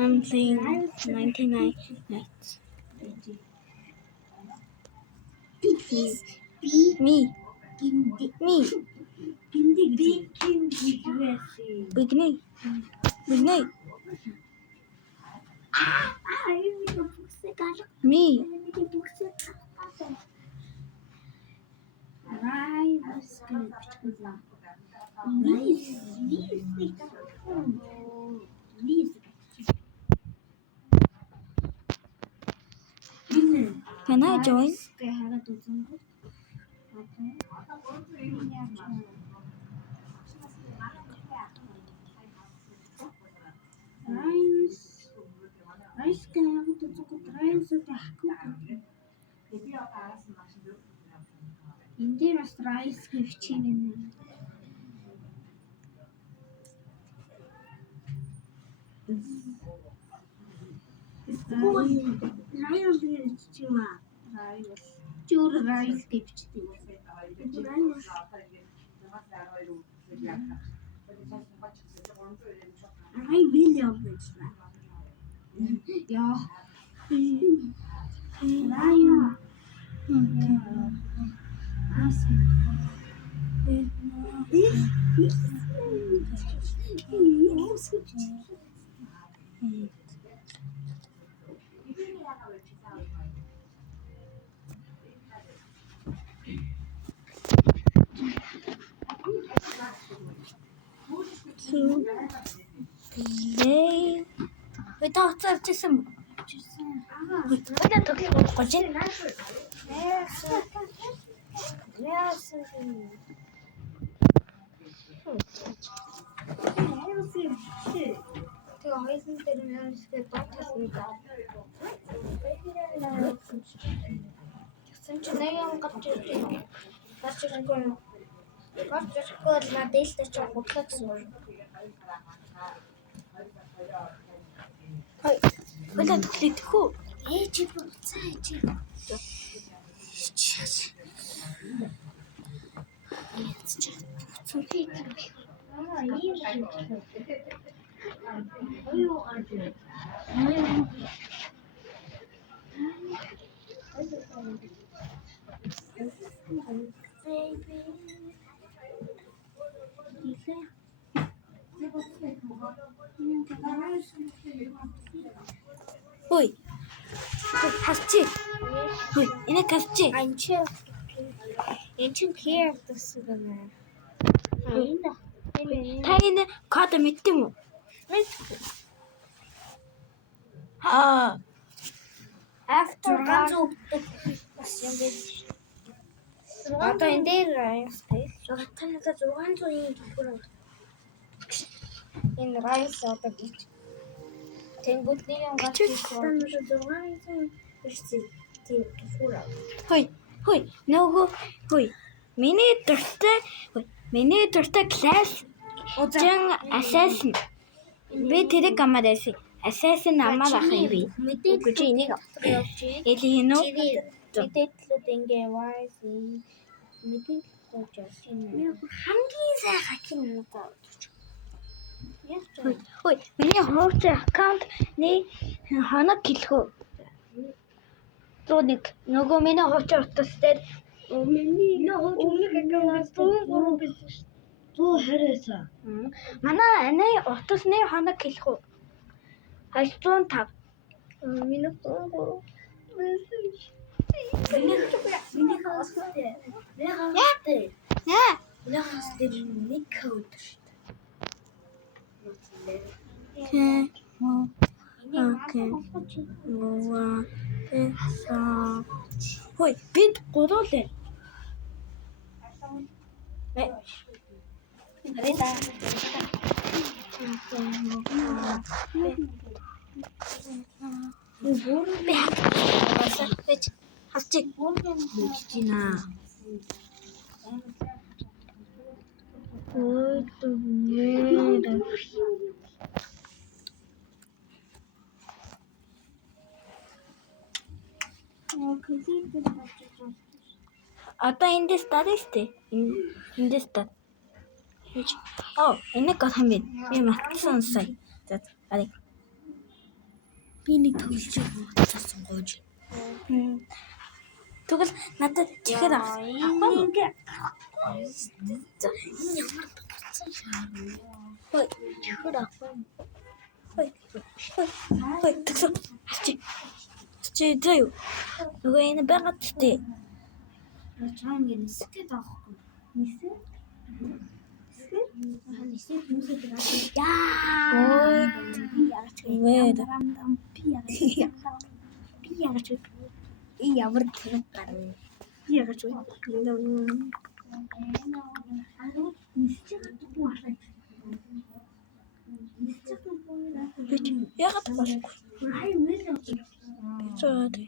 I'm playing 99 nights. Me. Beginning. Me. Can I join? Энд бас rice гэвч юм. Rice гэвчтэй. I will love it. Yeah. Play. Without some. Wala tuklit ko. Ой. Хасчих. Ой, энэ хасчих. Энд чинь care гэсэн юм аа. Та энэ код мэдтэн үү? After ганц өгдөг бас юм биш. Одоо энэ дээр space. Танайда 600-ийн төлбөр авах. Энэ rice одоо гэж. Тэнгүүдний юм гарч ирсэн. 600 биш тийм төлбөр авах. Хөөе. Миний дуртай класс жин assassin. Би тэрийг гамаарайсан. Assassin амар ах юм би. Мэдээж энийг явж. Элийнө. Мэдээлэлүүд ингээ wise мэдээлэлүүд явж. Хамгийн сайн хакин надаа. Хөөе. Миний хууч аккаунтны хоног гэлхөө. Зүүник нөгөө миний хууч утас дээр Миний өмнөх аккаунт 103 байсан шүү. 120-аас. Манай аны утасны хоног гэлхөө. 205. Миний 103. Миний хастай. Яа. Миний хастай нэг код шүү. Окей. Хөөе, бид гуруулаа. Хасчих. Бигчина. Одоо эндээс дарах штэ. Эндээс даа. Энэ гол юм бэ. Би мартсан сая. За, арай. Би нэг тоглож байгаа гооч. Тэгвэл надад чихэр авах. Хой, чихэр авах. Хой, тэгсэн. Чи зөө. Нөгөө энэ байгаа ч Чам ингэ нисгээд авахгүй. Нисээ? Нисээ хүмүүсээ Ой. Вээд. би яагаад ямар тэнэг гарна. Би яагаад Ягаад болохгүй. Зөө.